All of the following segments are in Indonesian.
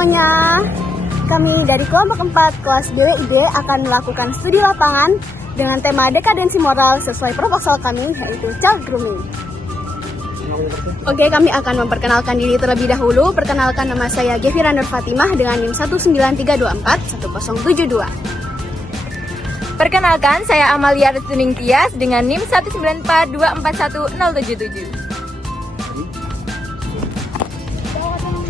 semuanya. Kami dari kelompok 4 kelas BLID akan melakukan studi lapangan dengan tema dekadensi moral sesuai proposal kami, yaitu child grooming. Oke, kami akan memperkenalkan diri terlebih dahulu. Perkenalkan, nama saya Gefira Nur Fatimah dengan NIM 193241072. Perkenalkan, saya Amalia Retuning Tias dengan NIM 194241077.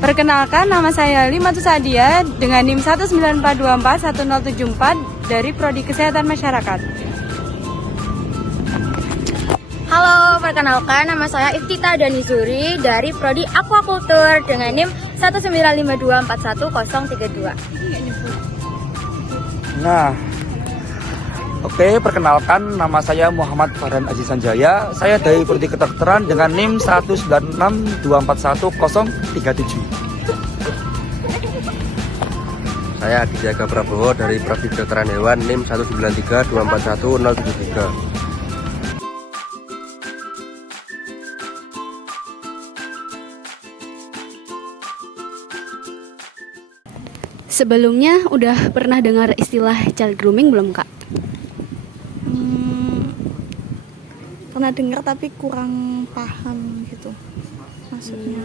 Perkenalkan, nama saya Limatus Sadia dengan NIM 194241074 dari Prodi Kesehatan Masyarakat. Halo, perkenalkan, nama saya Iftita Danizuri dari Prodi Aquaculture dengan NIM 195241032. Nah, oke, perkenalkan, nama saya Muhammad Farhan Aziz Sanjaya. Saya dari Prodi Kedokteran dengan NIM 196241037. Saya Adijaga Prabowo dari Prodi Kedokteran Hewan NIM 193241073. Sebelumnya udah pernah dengar istilah child grooming belum, Kak? Pernah dengar tapi kurang paham gitu maksudnya.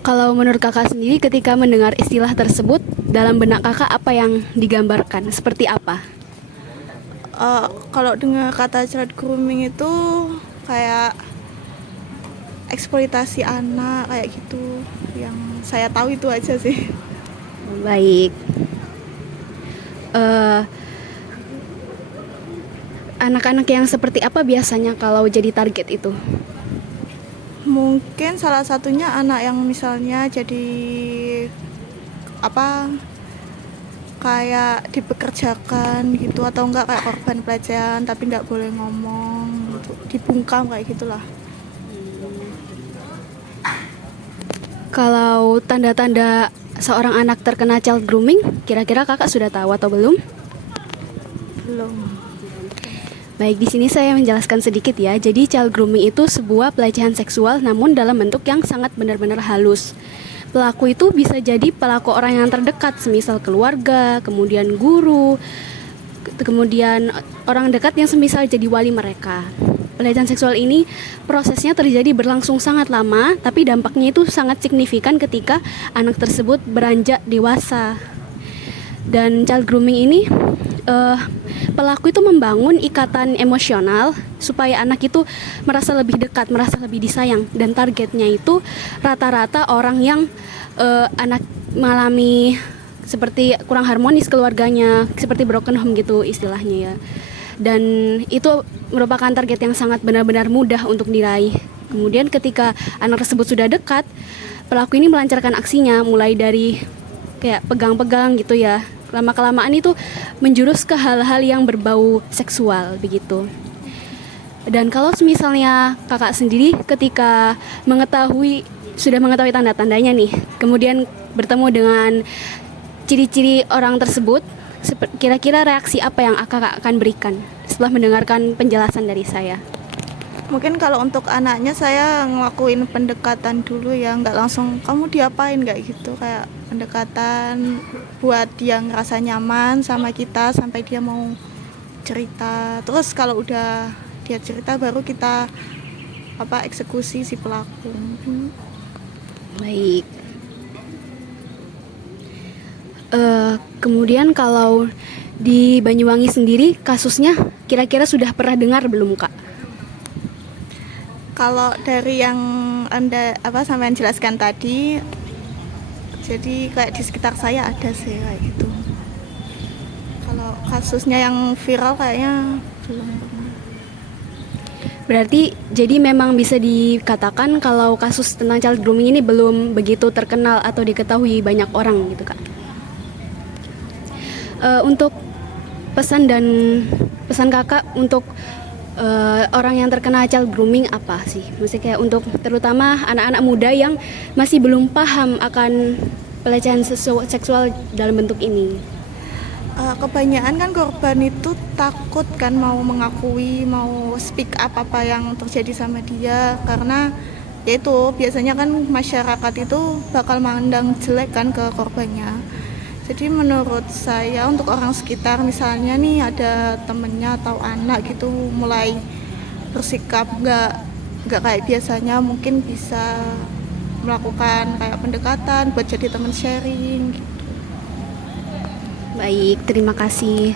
Kalau menurut kakak sendiri ketika mendengar istilah tersebut, dalam benak kakak apa yang digambarkan? Seperti apa? Kalau dengar kata child grooming itu kayak eksploitasi anak kayak gitu. Yang saya tahu itu aja sih. Baik. Anak-anak yang seperti apa biasanya kalau jadi target itu? Mungkin salah satunya anak yang misalnya jadi kayak dipekerjakan gitu, atau enggak kayak korban pelecehan tapi enggak boleh ngomong gitu, dibungkam kayak gitulah. Kalau tanda-tanda seorang anak terkena child grooming, kira-kira kakak sudah tahu atau belum? Belum. Baik, di sini saya menjelaskan sedikit ya. Jadi child grooming itu sebuah pelecehan seksual namun dalam bentuk yang sangat benar-benar halus. Pelaku itu bisa jadi pelaku orang yang terdekat, semisal keluarga, kemudian guru, kemudian orang dekat yang semisal jadi wali mereka. Pelecehan seksual ini prosesnya terjadi berlangsung sangat lama, tapi dampaknya itu sangat signifikan ketika anak tersebut beranjak dewasa. Dan child grooming ini pelaku itu membangun ikatan emosional supaya anak itu merasa lebih dekat, merasa lebih disayang, dan targetnya itu rata-rata orang yang anak mengalami seperti kurang harmonis keluarganya, seperti broken home gitu istilahnya ya. Dan itu merupakan target yang sangat benar-benar mudah untuk diraih. Kemudian ketika anak tersebut sudah dekat, pelaku ini melancarkan aksinya mulai dari kayak pegang-pegang gitu ya. Lama-kelamaan itu menjurus ke hal-hal yang berbau seksual begitu. Dan kalau misalnya kakak sendiri ketika sudah mengetahui tanda-tandanya nih, kemudian bertemu dengan ciri-ciri orang tersebut, kira-kira reaksi apa yang kakak akan berikan setelah mendengarkan penjelasan dari saya? Mungkin kalau untuk anaknya saya ngelakuin pendekatan dulu ya, nggak langsung kamu diapain, nggak gitu, kayak pendekatan buat dia ngerasa nyaman sama kita sampai dia mau cerita. Terus kalau udah dia cerita baru kita eksekusi si pelaku. Baik. Kemudian kalau di Banyuwangi sendiri kasusnya kira-kira sudah pernah dengar belum, Kak? Kalau dari yang Anda sampean jelaskan tadi, jadi kayak di sekitar saya ada sih kayak gitu. Kalau kasusnya yang viral kayaknya belum pernah. Berarti jadi memang bisa dikatakan kalau kasus tentang child grooming ini belum begitu terkenal atau diketahui banyak orang gitu, Kak. Untuk pesan kakak untuk orang yang terkena child grooming apa sih? Maksudnya kayak untuk terutama anak-anak muda yang masih belum paham akan pelecehan seksual dalam bentuk ini. Kebanyakan kan korban itu takut kan mau mengakui, mau speak up apa yang terjadi sama dia, karena yaitu biasanya kan masyarakat itu bakal mandang jelek kan ke korbannya. Jadi menurut saya untuk orang sekitar, misalnya nih ada temennya atau anak gitu mulai bersikap nggak kayak biasanya, mungkin bisa melakukan kayak pendekatan buat jadi teman sharing gitu. Baik, terima kasih.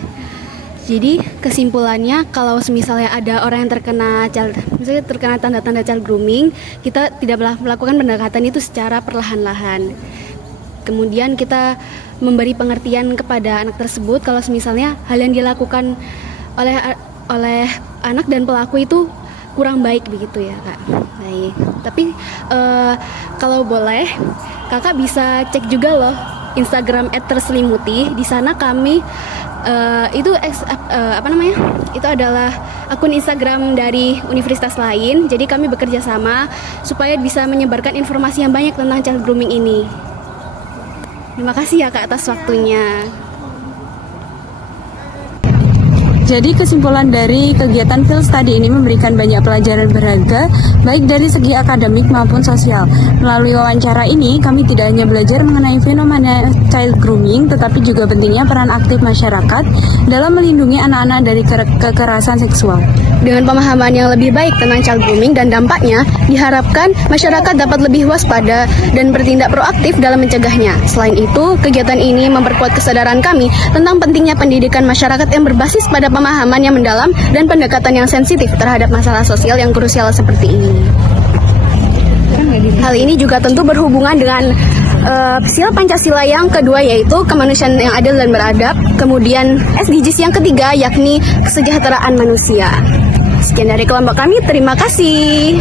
Jadi kesimpulannya, kalau misalnya ada orang yang misalnya terkena tanda-tanda child grooming, kita tidak melakukan pendekatan itu secara perlahan-lahan. Kemudian kita memberi pengertian kepada anak tersebut kalau misalnya hal yang dilakukan oleh anak dan pelaku itu kurang baik begitu ya, Kak. Baik. Tapi kalau boleh, Kakak bisa cek juga loh Instagram @terselimuti. Di sana kami itu adalah akun Instagram dari universitas lain. Jadi kami bekerja sama supaya bisa menyebarkan informasi yang banyak tentang child grooming ini. Terima kasih ya Kak atas waktunya. Jadi kesimpulan dari kegiatan field study ini memberikan banyak pelajaran berharga, baik dari segi akademik maupun sosial. Melalui wawancara ini, kami tidak hanya belajar mengenai fenomena child grooming, tetapi juga pentingnya peran aktif masyarakat dalam melindungi anak-anak dari kekerasan seksual. Dengan pemahaman yang lebih baik tentang child grooming dan dampaknya, diharapkan masyarakat dapat lebih waspada dan bertindak proaktif dalam mencegahnya. Selain itu, kegiatan ini memperkuat kesadaran kami tentang pentingnya pendidikan masyarakat yang berbasis pada pemahaman yang mendalam dan pendekatan yang sensitif terhadap masalah sosial yang krusial seperti ini. Hal ini juga tentu berhubungan dengan sila Pancasila yang kedua, yaitu kemanusiaan yang adil dan beradab. Kemudian SDGs yang ketiga, yakni kesejahteraan manusia. Sekian dari kelompok kami, terima kasih.